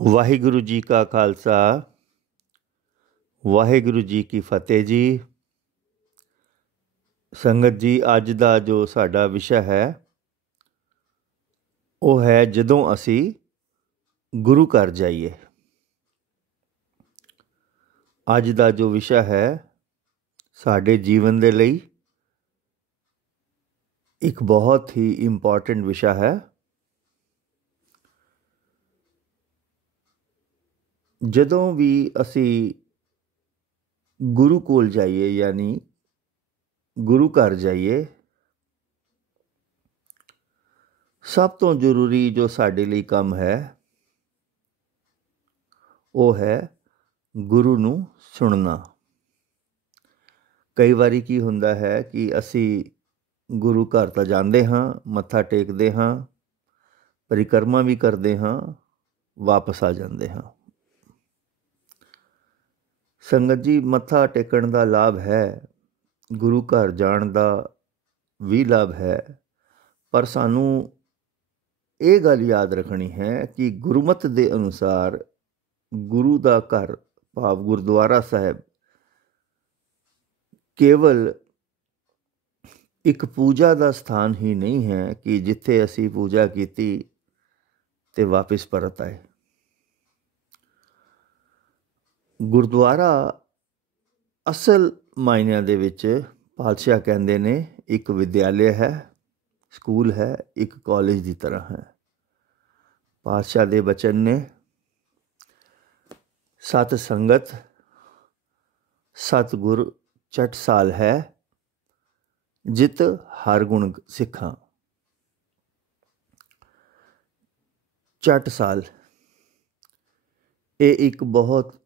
ਵਾਹਿਗੁਰੂ ਜੀ ਕਾ ਖਾਲਸਾ ਵਾਹਿਗੁਰੂ ਜੀ ਕੀ ਫਤਿਹ ਜੀ। ਸੰਗਤ ਜੀ, ਅੱਜ ਦਾ ਜੋ ਸਾਡਾ ਵਿਸ਼ਾ ਹੈ ਉਹ ਹੈ ਜਦੋਂ ਅਸੀਂ ਗੁਰੂ ਘਰ ਜਾਈਏ। ਅੱਜ ਦਾ ਜੋ ਵਿਸ਼ਾ ਹੈ ਸਾਡੇ ਜੀਵਨ ਦੇ ਲਈ ਇੱਕ ਬਹੁਤ ਹੀ ਇੰਪੋਰਟੈਂਟ ਵਿਸ਼ਾ ਹੈ। ਜਦੋਂ ਵੀ ਅਸੀਂ ਗੁਰੂ ਕੋਲ ਜਾਈਏ ਯਾਨੀ ਗੁਰੂ ਘਰ ਜਾਈਏ, ਸਭ ਤੋਂ ਜ਼ਰੂਰੀ ਜੋ ਸਾਡੇ ਲਈ ਕੰਮ ਹੈ ਉਹ ਹੈ ਗੁਰੂ ਨੂੰ ਸੁਣਨਾ। ਕਈ ਵਾਰੀ ਕੀ ਹੁੰਦਾ ਹੈ ਕਿ ਅਸੀਂ ਗੁਰੂ ਘਰ ਤਾਂ ਜਾਂਦੇ ਹਾਂ, ਮੱਥਾ ਟੇਕਦੇ ਹਾਂ, ਪਰਿਕਰਮਾ ਵੀ ਕਰਦੇ ਹਾਂ, ਵਾਪਸ ਆ ਜਾਂਦੇ ਹਾਂ। ਸੰਗਤ ਜੀ, ਮੱਥਾ ਟੇਕਣ ਦਾ ਲਾਭ ਹੈ, ਗੁਰੂ ਘਰ ਜਾਣ ਦਾ ਵੀ ਲਾਭ ਹੈ, ਪਰ ਸਾਨੂੰ ਇਹ ਗੱਲ ਯਾਦ ਰੱਖਣੀ ਹੈ ਕਿ ਗੁਰਮਤਿ ਦੇ ਅਨੁਸਾਰ ਗੁਰੂ ਦਾ ਘਰ ਭਾਵ ਗੁਰਦੁਆਰਾ ਸਾਹਿਬ ਕੇਵਲ ਇੱਕ ਪੂਜਾ ਦਾ ਸਥਾਨ ਹੀ ਨਹੀਂ ਹੈ ਕਿ ਜਿੱਥੇ ਅਸੀਂ ਪੂਜਾ ਕੀਤੀ ਤੇ ਵਾਪਿਸ ਪਰਤ ਆਏ। ਗੁਰਦੁਆਰਾ ਅਸਲ ਮਾਇਨਿਆਂ ਦੇ ਵਿੱਚ ਪਾਤਸ਼ਾਹ ਕਹਿੰਦੇ ਨੇ ਇੱਕ ਵਿਦਿਆਲਿਆ ਹੈ, ਸਕੂਲ ਹੈ, ਇੱਕ ਕਾਲਜ ਦੀ ਤਰ੍ਹਾਂ ਹੈ। ਪਾਤਸ਼ਾਹ ਦੇ ਬਚਨ ਨੇ, ਸਤ ਸੰਗਤ ਸਤਿਗੁਰ ਚਟਸਾਲ ਹੈ, ਜਿਤ ਹਰ ਗੁਣ ਸਿੱਖਾਂ। ਚਟਸਾਲ ਇਹ ਇੱਕ ਬਹੁਤ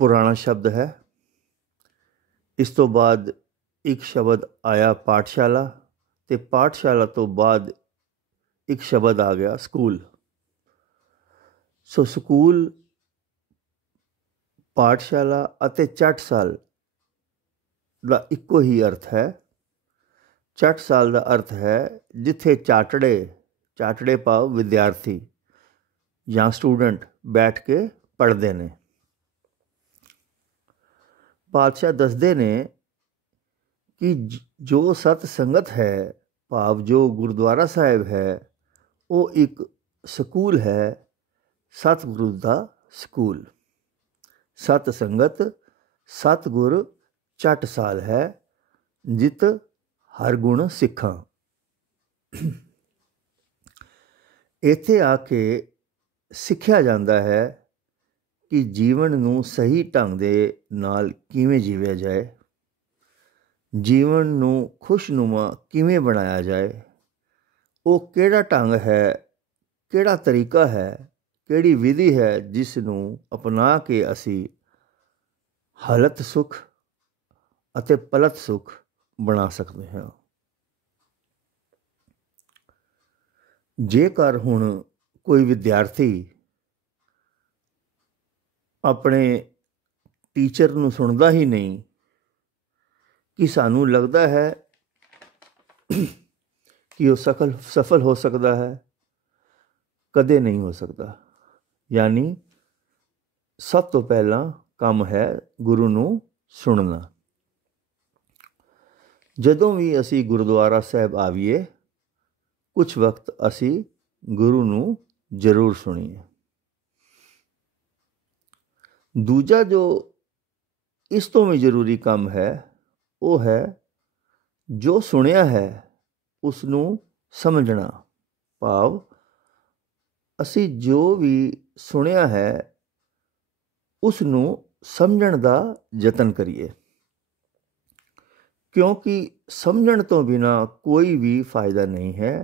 ਪੁਰਾਣਾ ਸ਼ਬਦ ਹੈ। ਇਸ ਤੋਂ ਬਾਅਦ ਇੱਕ ਸ਼ਬਦ ਆਇਆ ਪਾਠਸ਼ਾਲਾ, ਤੇ ਪਾਠਸ਼ਾਲਾ ਤੋਂ ਬਾਅਦ ਇੱਕ ਸ਼ਬਦ ਆ ਗਿਆ ਸਕੂਲ। ਸੋ ਸਕੂਲ, ਪਾਠਸ਼ਾਲਾ ਅਤੇ ਚਟਸਾਲ ਦਾ ਇੱਕੋ ਹੀ ਅਰਥ ਹੈ। ਚਟਸਾਲ ਦਾ ਅਰਥ ਹੈ ਜਿੱਥੇ ਚਾਟੜੇ ਭਾਵ ਵਿਦਿਆਰਥੀ ਜਾਂ ਸਟੂਡੈਂਟ ਬੈਠ ਕੇ ਪੜ੍ਹਦੇ ਨੇ। ਪਾਤਸ਼ਾਹ ਦੱਸਦੇ ਨੇ ਕਿ ਜੋ ਸਤ ਸੰਗਤ ਹੈ ਭਾਵ ਜੋ ਗੁਰਦੁਆਰਾ ਸਾਹਿਬ ਹੈ ਉਹ ਇੱਕ ਸਕੂਲ ਹੈ, ਸਤਿਗੁਰੂ ਦਾ ਸਕੂਲ। ਸਤ ਸੰਗਤ ਸਤਿਗੁਰ ਚਟਸਾਲ ਹੈ, ਜਿਤ ਹਰ ਗੁਣ ਸਿੱਖਾਂ। ਇੱਥੇ ਆ ਕੇ ਸਿੱਖਿਆ ਜਾਂਦਾ ਹੈ ਕਿ ਜੀਵਨ ਨੂੰ ਸਹੀ ਢੰਗ ਦੇ ਨਾਲ ਕਿਵੇਂ ਜੀਵਿਆ ਜਾਏ, ਜੀਵਨ ਨੂੰ ਖੁਸ਼ਨੁਮਾ ਕਿਵੇਂ ਬਣਾਇਆ ਜਾਏ। ਉਹ ਕਿਹੜਾ ਢੰਗ ਹੈ, ਕਿਹੜਾ ਤਰੀਕਾ ਹੈ, ਕਿਹੜੀ ਵਿਧੀ ਹੈ ਜਿਸ ਨੂੰ ਅਪਣਾ ਕੇ ਅਸੀਂ ਹਲਤ ਸੁਖ ਅਤੇ ਪਲਤ ਸੁਖ ਬਣਾ ਸਕਦੇ ਹਾਂ। ਜੇਕਰ ਹੁਣ ਕੋਈ ਵਿਦਿਆਰਥੀ ਆਪਣੇ ਟੀਚਰ ਨੂੰ ਸੁਣਦਾ ਹੀ ਨਹੀਂ, ਕਿ ਸਾਨੂੰ ਲੱਗਦਾ ਹੈ ਕਿ ਉਹ ਸਫਲ ਹੋ ਸਕਦਾ ਹੈ, ਕਦੇ ਨਹੀਂ ਹੋ ਸਕਦਾ। ਯਾਨੀ ਸਭ ਤੋਂ ਪਹਿਲਾਂ ਕੰਮ ਹੈ ਗੁਰੂ ਨੂੰ ਸੁਣਨਾ। ਜਦੋਂ ਵੀ ਅਸੀਂ ਗੁਰਦੁਆਰਾ ਸਾਹਿਬ ਆਵੀਏ, ਕੁਛ ਵਕਤ ਅਸੀਂ ਗੁਰੂ ਨੂੰ ਜ਼ਰੂਰ ਸੁਣੀਏ। ਦੂਜਾ ਜੋ ਇਸ ਤੋਂ ਵੀ ਜ਼ਰੂਰੀ ਕੰਮ ਹੈ ਉਹ ਹੈ ਜੋ ਸੁਣਿਆ ਹੈ ਉਸ ਨੂੰ ਸਮਝਣਾ, ਭਾਵ ਅਸੀਂ ਜੋ ਵੀ ਸੁਣਿਆ ਹੈ ਉਸ ਨੂੰ ਸਮਝਣ ਦਾ ਯਤਨ ਕਰੀਏ, ਕਿਉਂਕਿ ਸਮਝਣ ਤੋਂ ਬਿਨਾਂ ਕੋਈ ਵੀ ਫਾਇਦਾ ਨਹੀਂ ਹੈ।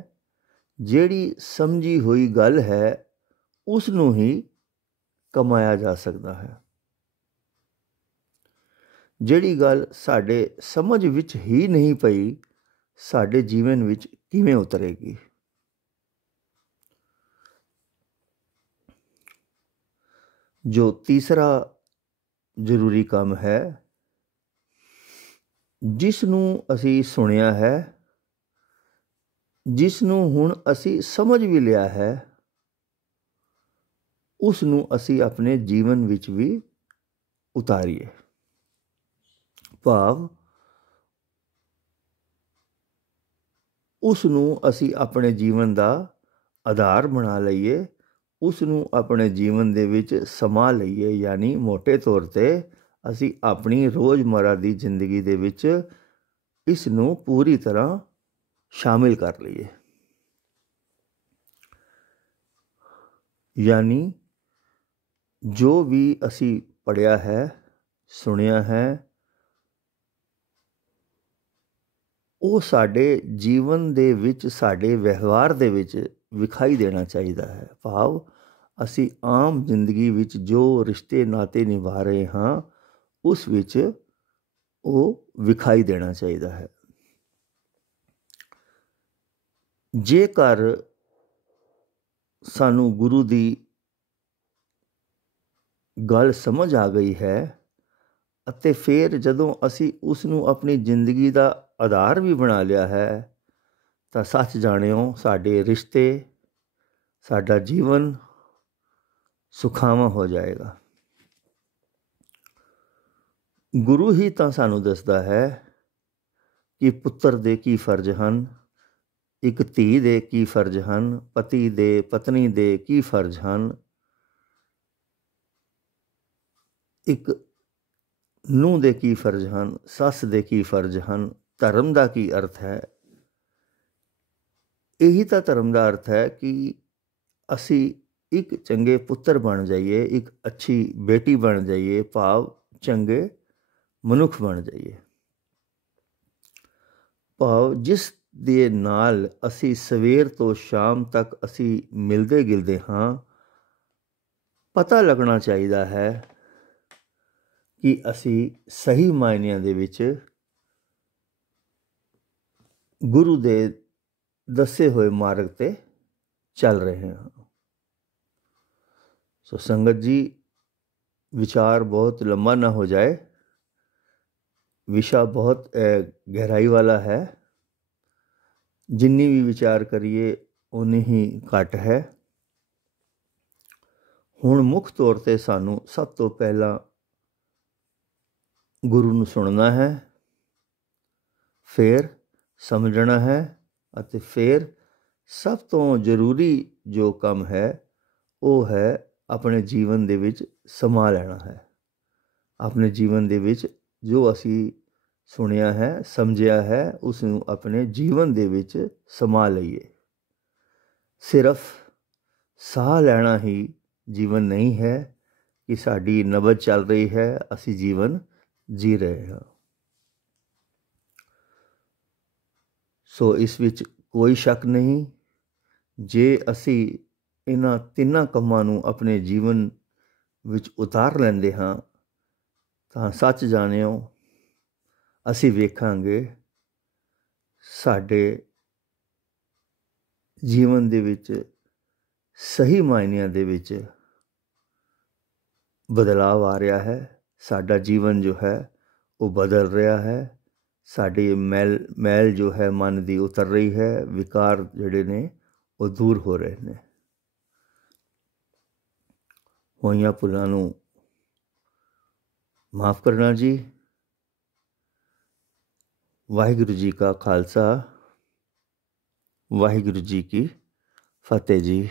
ਜਿਹੜੀ ਸਮਝੀ ਹੋਈ ਗੱਲ ਹੈ ਉਸ ਨੂੰ ਹੀ ਕਮਾਇਆ ਜਾ ਸਕਦਾ ਹੈ। ਜਿਹੜੀ ਗੱਲ ਸਾਡੇ ਸਮਝ ਵਿੱਚ ਹੀ ਨਹੀਂ ਪਈ, ਸਾਡੇ ਜੀਵਨ ਵਿੱਚ ਕਿਵੇਂ ਉਤਰੇਗੀ। ਜੋ ਤੀਸਰਾ ਜ਼ਰੂਰੀ ਕੰਮ ਹੈ, ਜਿਸ ਨੂੰ ਅਸੀਂ ਸੁਣਿਆ ਹੈ, ਜਿਸ ਨੂੰ ਹੁਣ ਅਸੀਂ ਸਮਝ ਵੀ ਲਿਆ ਹੈ, ਉਸ ਨੂੰ ਅਸੀਂ ਆਪਣੇ ਜੀਵਨ ਵਿੱਚ ਵੀ ਉਤਾਰੀਏ। ਭਾਵ ਉਸ ਨੂੰ ਅਸੀਂ ਆਪਣੇ ਜੀਵਨ ਦਾ ਆਧਾਰ ਬਣਾ ਲਈਏ, ਉਸ ਨੂੰ ਆਪਣੇ ਜੀਵਨ ਦੇ ਵਿੱਚ ਸਮਾ ਲਈਏ। ਯਾਨੀ ਮੋਟੇ ਤੌਰ 'ਤੇ ਅਸੀਂ ਆਪਣੀ ਰੋਜ਼ਮर्रा ਦੀ ਜ਼ਿੰਦਗੀ ਦੇ ਵਿੱਚ ਇਸ ਨੂੰ ਪੂਰੀ ਤਰ੍ਹਾਂ ਸ਼ਾਮਿਲ ਕਰ ਲਈਏ। ਯਾਨੀ ਜੋ ਵੀ ਅਸੀਂ ਪੜ੍ਹਿਆ ਹੈ, ਸੁਣਿਆ ਹੈ, ਉਹ ਸਾਡੇ ਜੀਵਨ ਦੇ ਵਿੱਚ, ਸਾਡੇ ਵਿਵਹਾਰ ਦੇ ਵਿੱਚ ਵਿਖਾਈ ਦੇਣਾ ਚਾਹੀਦਾ ਹੈ। ਭਾਵ ਅਸੀਂ ਆਮ ਜ਼ਿੰਦਗੀ ਵਿੱਚ ਜੋ ਰਿਸ਼ਤੇ ਨਾਤੇ ਨਿਭਾ ਰਹੇ ਹਾਂ, ਉਸ ਵਿੱਚ ਉਹ ਵਿਖਾਈ ਦੇਣਾ ਚਾਹੀਦਾ ਹੈ। ਜੇਕਰ ਸਾਨੂੰ ਗੁਰੂ ਦੀ ਗੱਲ ਸਮਝ ਆ ਗਈ ਹੈ ਅਤੇ ਫਿਰ ਜਦੋਂ ਅਸੀਂ ਉਸ ਨੂੰ ਆਪਣੀ ਜ਼ਿੰਦਗੀ ਦਾ ਆਧਾਰ ਵੀ ਬਣਾ ਲਿਆ ਹੈ, ਤਾਂ ਸੱਚ ਜਾਣਿਓ ਸਾਡੇ ਰਿਸ਼ਤੇ, ਸਾਡਾ ਜੀਵਨ ਸੁਖਾਵਾਂ ਹੋ ਜਾਏਗਾ। ਗੁਰੂ ਹੀ ਤਾਂ ਸਾਨੂੰ ਦੱਸਦਾ ਹੈ ਕਿ ਪੁੱਤਰ ਦੇ ਕੀ ਫਰਜ਼ ਹਨ, ਇੱਕ ਧੀ ਦੇ ਕੀ ਫਰਜ਼ ਹਨ, ਪਤੀ ਦੇ, ਪਤਨੀ ਦੇ ਕੀ ਫਰਜ਼ ਹਨ, ਇੱਕ ਨੂੰਹ ਦੇ ਕੀ ਫਰਜ਼ ਹਨ, ਸੱਸ ਦੇ ਕੀ ਫਰਜ਼ ਹਨ, ਧਰਮ ਦਾ ਕੀ ਅਰਥ ਹੈ। ਇਹੀ ਤਾਂ ਧਰਮ ਦਾ ਅਰਥ ਹੈ ਕਿ ਅਸੀਂ ਇੱਕ ਚੰਗੇ ਪੁੱਤਰ ਬਣ ਜਾਈਏ, ਇੱਕ ਅੱਛੀ ਬੇਟੀ ਬਣ ਜਾਈਏ, ਭਾਵ ਚੰਗੇ ਮਨੁੱਖ ਬਣ ਜਾਈਏ। ਭਾਵ ਜਿਸ ਦੇ ਨਾਲ ਅਸੀਂ ਸਵੇਰ ਤੋਂ ਸ਼ਾਮ ਤੱਕ ਅਸੀਂ ਮਿਲਦੇ ਗਿਲਦੇ ਹਾਂ, ਪਤਾ ਲੱਗਣਾ ਚਾਹੀਦਾ ਹੈ ਕਿ ਅਸੀਂ ਸਹੀ ਮਾਇਨਿਆਂ ਦੇ ਵਿੱਚ ਗੁਰੂ ਦੇ ਦੱਸੇ ਹੋਏ ਮਾਰਗ 'ਤੇ ਚੱਲ ਰਹੇ ਹਾਂ। ਸੋ ਸੰਗਤ ਜੀ, ਵਿਚਾਰ ਬਹੁਤ ਲੰਮਾ ਨਾ ਹੋ ਜਾਏ, ਵਿਸ਼ਾ ਬਹੁਤ ਗਹਿਰਾਈ ਵਾਲਾ ਹੈ। ਜਿੰਨੀ ਵੀ ਵਿਚਾਰ ਕਰੀਏ ਉਨੀ ਹੀ ਘੱਟ ਹੈ। ਹੁਣ ਮੁੱਖ ਤੌਰ 'ਤੇ ਸਾਨੂੰ ਸਭ ਤੋਂ ਪਹਿਲਾਂ ਗੁਰੂ ਨੂੰ ਸੁਣਨਾ ਹੈ, ਫਿਰ ਸਮਝਣਾ ਹੈ ਅਤੇ ਫਿਰ ਸਭ ਤੋਂ ਜ਼ਰੂਰੀ ਜੋ ਕੰਮ ਹੈ ਉਹ ਹੈ ਆਪਣੇ ਜੀਵਨ ਦੇ ਵਿੱਚ ਸਮਾ ਲੈਣਾ ਹੈ। ਆਪਣੇ ਜੀਵਨ ਦੇ ਵਿੱਚ ਜੋ ਅਸੀਂ ਸੁਣਿਆ ਹੈ, ਸਮਝਿਆ ਹੈ, ਉਸ ਨੂੰ ਆਪਣੇ ਜੀਵਨ ਦੇ ਵਿੱਚ ਸਮਾ ਲਈਏ। ਸਿਰਫ ਸਾਹ ਲੈਣਾ ਹੀ ਜੀਵਨ ਨਹੀਂ ਹੈ ਕਿ ਸਾਡੀ ਨਬਜ਼ ਚੱਲ ਰਹੀ ਹੈ, ਅਸੀਂ ਜੀਵਨ ਜੀ ਰਹੇ ਹਾਂ। ਸੋ ਇਸ ਵਿੱਚ ਕੋਈ ਸ਼ੱਕ ਨਹੀਂ, ਜੇ ਅਸੀਂ ਇਹਨਾਂ ਤਿੰਨਾਂ ਕੰਮਾਂ ਨੂੰ ਆਪਣੇ ਜੀਵਨ ਵਿੱਚ ਉਤਾਰ ਲੈਂਦੇ ਹਾਂ ਤਾਂ ਸੱਚ ਜਾਣਿਓ ਅਸੀਂ ਵੇਖਾਂਗੇ ਸਾਡੇ ਜੀਵਨ ਦੇ ਵਿੱਚ ਸਹੀ ਮਾਇਨਿਆਂ ਦੇ ਵਿੱਚ ਬਦਲਾਵ ਆ ਰਿਹਾ ਹੈ। ਸਾਡਾ ਜੀਵਨ ਜੋ ਹੈ ਉਹ ਬਦਲ ਰਿਹਾ ਹੈ। ਸਾਡੀ ਮੈਲ ਜੋ ਹੈ ਮਨ ਦੀ ਉਤਰ ਰਹੀ ਹੈ। ਵਿਕਾਰ ਜਿਹੜੇ ਨੇ ਉਹ ਦੂਰ ਹੋ ਰਹੇ ਨੇ। ਹੋਈਆਂ ਭੁੱਲਾਂ ਨੂੰ ਮਾਫ਼ ਕਰਨਾ ਜੀ। ਵਾਹਿਗੁਰੂ ਜੀ ਕਾ ਖਾਲਸਾ, ਵਾਹਿਗੁਰੂ ਜੀ ਕੀ ਫਤਿਹ ਜੀ।